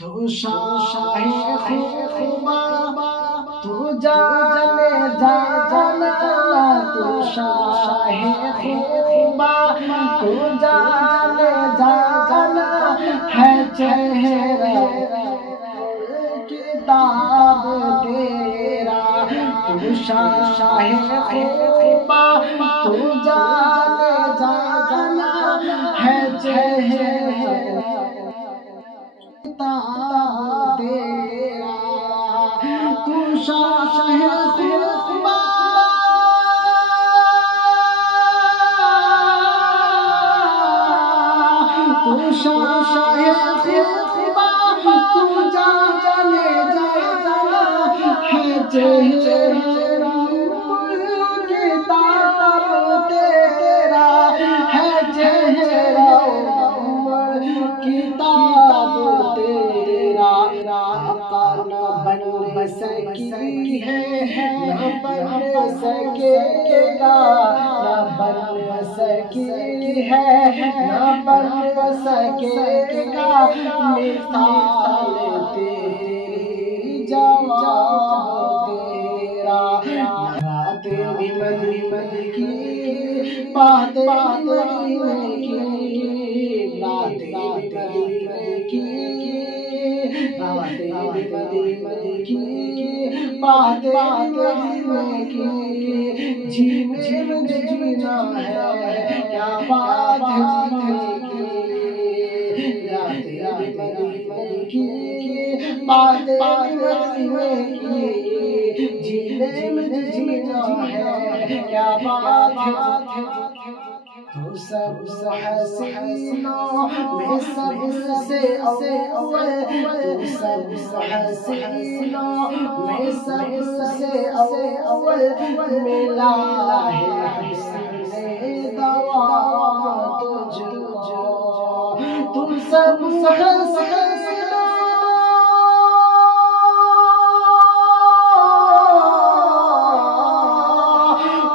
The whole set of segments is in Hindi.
तू शाहे खुबा तू जाने जाना, तू शाहे खुबा तू जाने जाना है चेहरा किताब तेरा। तू शाहे खुबा तू जाने जाना है चेहरा तेरा। तू शाहे खुबा तू शाहे खुबा तू जाने जाना है चेहरा किताब तेरा है चेहरा किताब तेरा। आका न बन सकी है न बन सकेगा, न बन सकी है न बन सकेगा मिसाल तेरी जवाब तेरा। रातें भी मद की बातें की, रातें भी मद की बातें की जीने में जीना है क्या बात है जीने की। रातें की बातें की जीने में जीना है क्या बात है। तो सब हसीनों में सबसे अव्वल, तो सब हसीनों में सबसे अव्वल मिला है हुस्ने दवाम तुझको। तुम सब हसीनों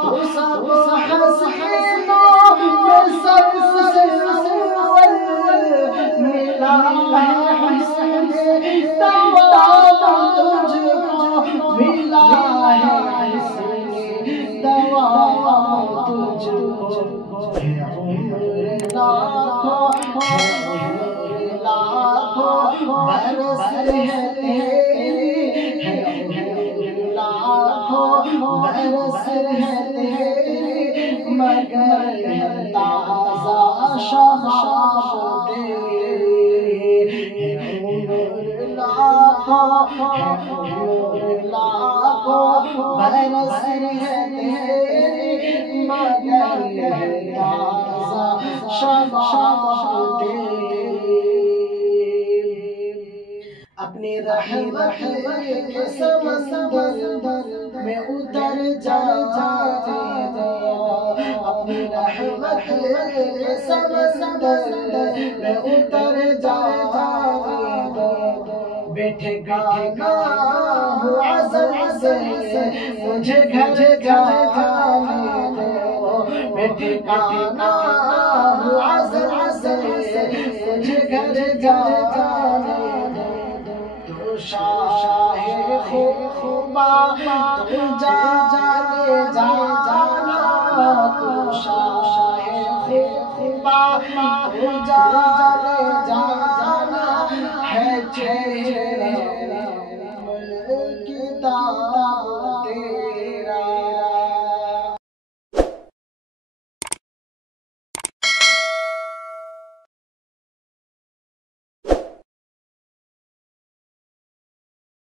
तो सब हसीनों सबसे अव्वल मिला है हुस्ने दवाम तुझको, मिला है हुस्ने दवाम तुझको। है उम्र लाखों बरस है तेरी, है उम्र लाखों बरस है तेरी, मगर ताज़ा शबाब तेरी। है उम्र लाखों बरस है तेरी, मगर ताज़ा शबाब तेरी। अपनी रहमत के समंदर में उतर जा, अपनी रहमत के समंदर में उतर जा। बैठे गाना हूँ आज़म से मुझे घर जाने दो, बैठे गाना हूँ आज़म से मुझे घर जाने दो। तू शाहे खुबा तू जाने जाना, तू शाहे खुबा तू जाने जाना है चेहरा किताब